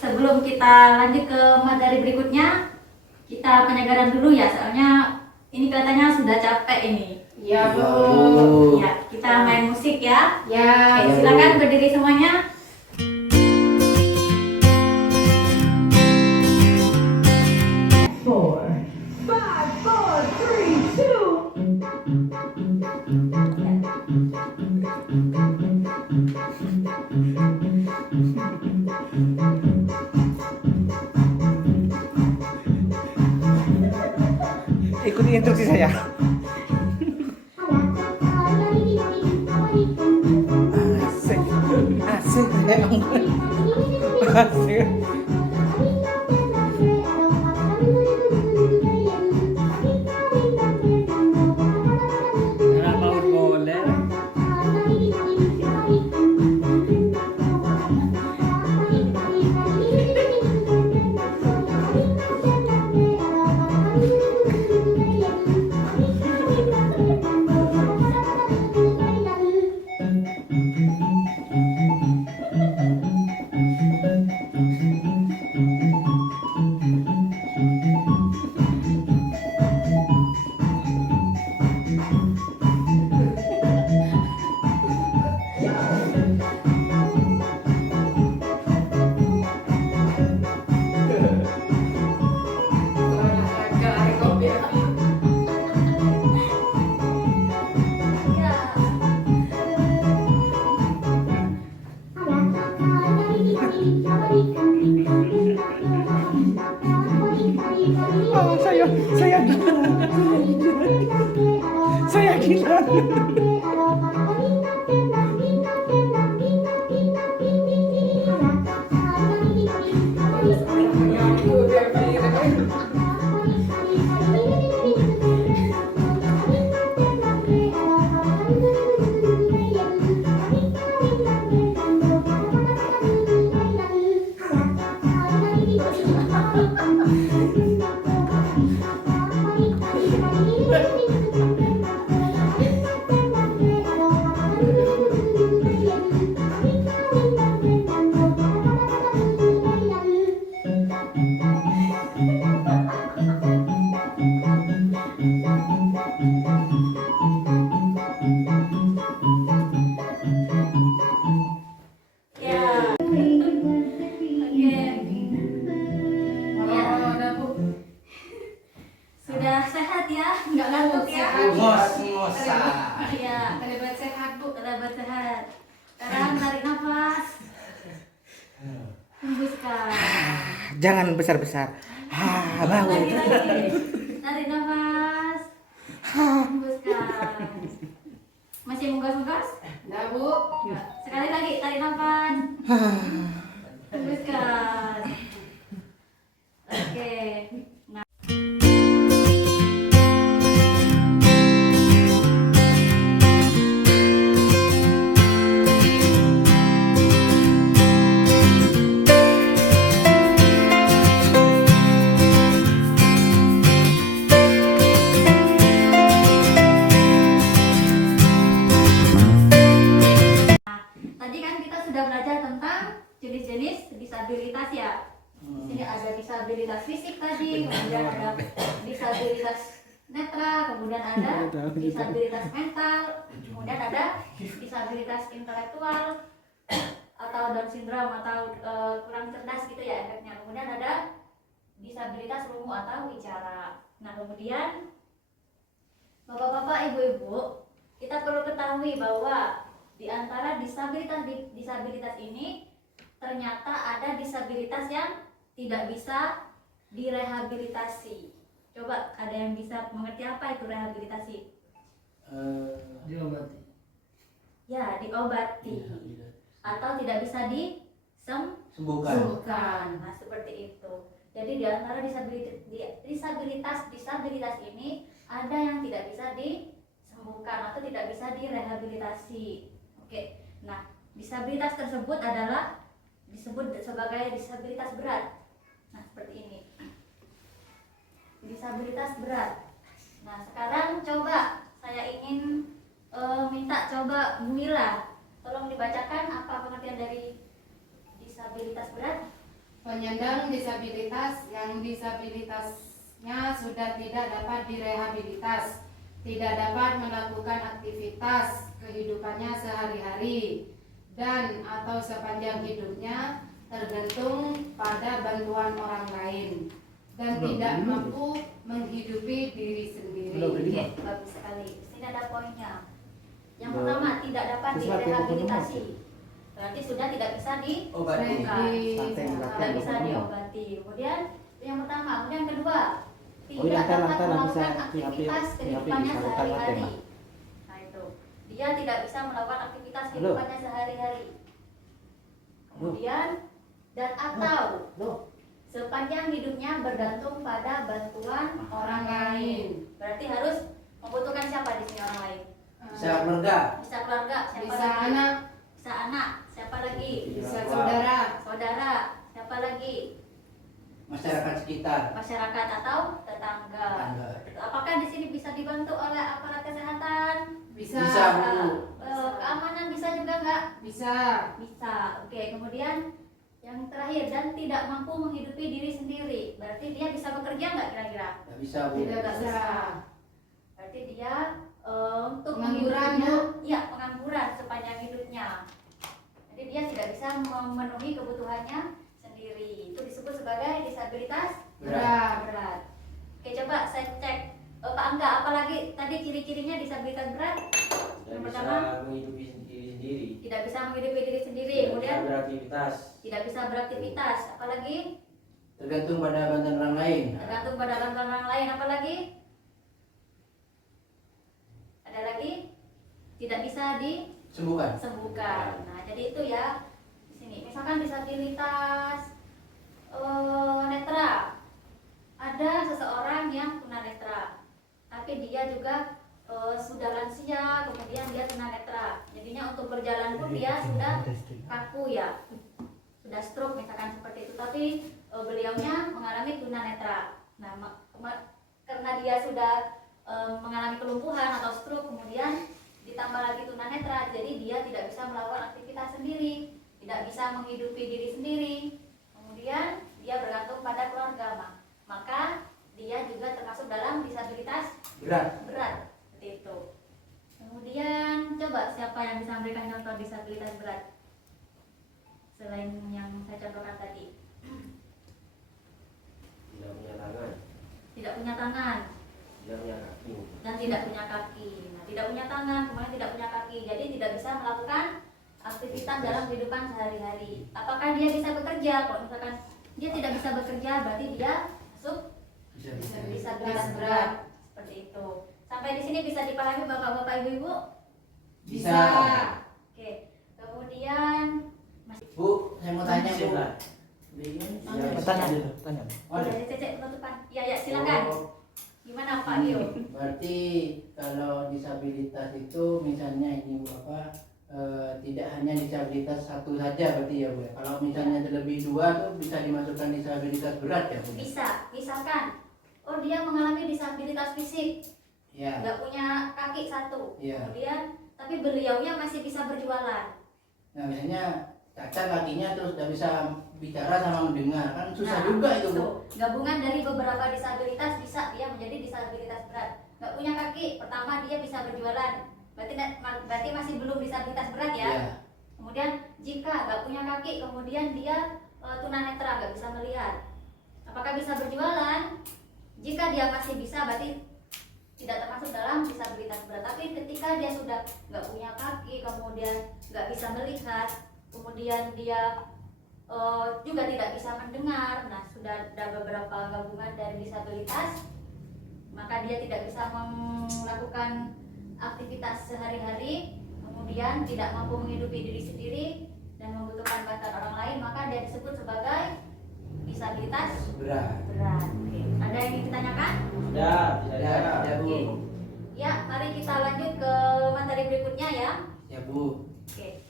Sebelum kita lanjut ke materi berikutnya, kita penyegaran dulu ya, soalnya ini kelihatannya sudah capek ini. Ya Bu. Ya, kita main musik ya. Ya. Oke, silakan berdiri semuanya. Ikuti instruksi saya. Asik, asik, asik. Mau boleh. Oh, saya gila. Ya. Oke. Sudah sehat ya, nggak ngantuk ya? Ngos-ngosan. Iya, Terlibat sehat Bu. terdapat sehat. Sekarang tarik nafas, hembuskan. Jangan besar-besar. Mau. Lagi. Tarik nafas, hembuskan. Masih menggas-menggas? Nah Bu. Ya. Sekali lagi, tarik nafas, hembuskan. Oke. Nah. Tadi kan kita sudah belajar tentang jenis-jenis disabilitas ya. Di sini ada disabilitas fisik tadi, kemudian ada disabilitas netra, kemudian ada disabilitas mental, kemudian ada disabilitas intelektual atau Down syndrome atau kurang cerdas gitu ya efeknya. Kemudian ada disabilitas lungu atau bicara. Nah, kemudian Bapak-bapak, Ibu-ibu, kita perlu ketahui bahwa di antara disabilitas ini ternyata ada disabilitas yang tidak bisa direhabilitasi. Coba ada yang bisa mengerti apa itu rehabilitasi? Diobati. Ya, diobati atau tidak bisa Sembuhkan. Nah, seperti itu. Jadi di antara disabilitas ini ada yang tidak bisa disembuhkan atau tidak bisa direhabilitasi. Oke. Nah, disabilitas tersebut adalah disebut sebagai disabilitas berat. Nah, seperti ini. Disabilitas berat. Nah, sekarang coba saya ingin minta coba Bu Mila tolong dibacakan apa pengertian dari disabilitas berat. penyandang disabilitas yang disabilitasnya sudah tidak dapat direhabilitas, tidak dapat melakukan aktivitas kehidupannya sehari-hari, dan atau sepanjang hidupnya tergantung pada bantuan orang lain dan tidak mampu menghidupi diri sendiri. Oke, bagus sekali. Sini ada poinnya. Yang pertama, tidak dapat direhabilitasi. Berarti sudah tidak bisa disembuhkan, tidak bisa diobati. Kemudian yang pertama, kemudian yang kedua, tidak dapat melakukan aktivitas kehidupannya sehari-hari. Nah itu, dia tidak bisa melakukan aktivitas kehidupannya sehari-hari. Kemudian dan atau sepanjang hidupnya bergantung pada bantuan orang lain. Berarti harus membutuhkan siapa di sini orang lain? Bisa keluarga, Bisa keluarga, siapa Bisa lagi? anak, Bisa anak, siapa lagi? bisa saudara, Saudara, siapa lagi? masyarakat sekitar. Masyarakat atau tetangga. Apakah di sini bisa dibantu oleh aparat kesehatan? bisa, Bisa, Bu. Keamanan bisa juga nggak? bisa, Bisa. Oke, kemudian yang terakhir, dan tidak mampu menghidupi diri sendiri. Berarti dia bisa bekerja nggak kira-kira? Tidak bisa, Bu. tidak bisa, Berarti dia untuk Pengangguran, menghidupnya, Bu. iya pengangguran sepanjang hidupnya. Jadi dia tidak bisa memenuhi kebutuhannya sendiri. Itu disebut sebagai disabilitas berat, berat. Oke, coba saya cek. Pak Angga, apalagi tadi ciri-cirinya disabilitas berat? Tidak Yang bisa pertama, menghidupi diri sendiri. tidak bisa menghidupi diri sendiri. Tidak bisa Kemudian beraktivitas. tidak bisa beraktivitas. Apalagi Tergantung pada bantuan orang lain. tergantung pada bantuan orang lain. Apalagi ada lagi tidak bisa Sembuhkan. disembuhkan. Nah, jadi itu ya di sini. Misalkan disabilitas netra. Ada seseorang yang tunanetra, tapi dia juga sudah lansia, kemudian dia tunanetra. Jadinya untuk berjalan pun dia sudah kaku ya, sudah stroke misalkan seperti itu. Tapi beliaunya mengalami tunanetra. Nah, karena dia sudah mengalami kelumpuhan atau stroke, kemudian ditambah lagi tunanetra, jadi dia tidak bisa melakukan aktivitas sendiri, tidak bisa menghidupi diri sendiri. Kemudian dia bergantung pada keluarga, maka dia juga termasuk dalam disabilitas Berat. berat seperti itu. Kemudian coba siapa yang bisa memberikan contoh disabilitas berat selain yang saya contohkan tadi? Tidak punya tangan. Tidak punya tangan Tidak punya kaki. dan tidak punya kaki. Nah, tidak punya tangan, kemudian tidak punya kaki, jadi tidak bisa melakukan aktivitas dalam kehidupan sehari-hari. Apakah dia bisa bekerja? Kalau misalkan dia tidak bisa bekerja, berarti dia masuk Bisa. disabilitas berat seperti itu. Sampai di sini bisa dipahami bapak-bapak, ibu-ibu? Bisa. Oke. Kemudian Bu, saya mau tanya, Bu. Siapa? Tanya dulu, tanya. Oh, ada. cek penutupan. Ya, silakan. Oh, Gimana Pak Dio? berarti kalau disabilitas itu misalnya ini Bu, tidak hanya disabilitas satu saja berarti ya Bu. Kalau misalnya lebih dua tuh bisa dimasukkan disabilitas berat ya Bu. Bisa, misalkan dia mengalami disabilitas fisik, Ya. nggak punya kaki satu, Iya. kemudian tapi beliaunya masih bisa berjualan. Nah, misalnya cacat kakinya terus udah bisa bicara sama mendengar, kan susah Nah, juga itu Bu. tuh, gabungan dari beberapa disabilitas bisa dia menjadi disabilitas berat. Nggak punya kaki, pertama dia bisa berjualan, berarti masih belum disabilitas berat ya. Iya. Kemudian jika nggak punya kaki, kemudian dia tunanetra, nggak bisa melihat, apakah bisa berjualan? Jika dia masih bisa, berarti tidak termasuk dalam disabilitas berat. Tapi ketika dia sudah nggak punya kaki, kemudian nggak bisa melihat, kemudian dia juga tidak bisa mendengar, nah sudah ada beberapa gabungan dari disabilitas, maka dia tidak bisa melakukan aktivitas sehari-hari, kemudian tidak mampu menghidupi diri sendiri dan membutuhkan bantuan orang lain, maka dia disebut sebagai disabilitas Berat. berat. Oke. Ada yang ingin ditanyakan? Sudah, tidak Ya, ada. ya Bu. Ya, mari kita lanjut ke materi berikutnya ya. Ya Bu. Oke.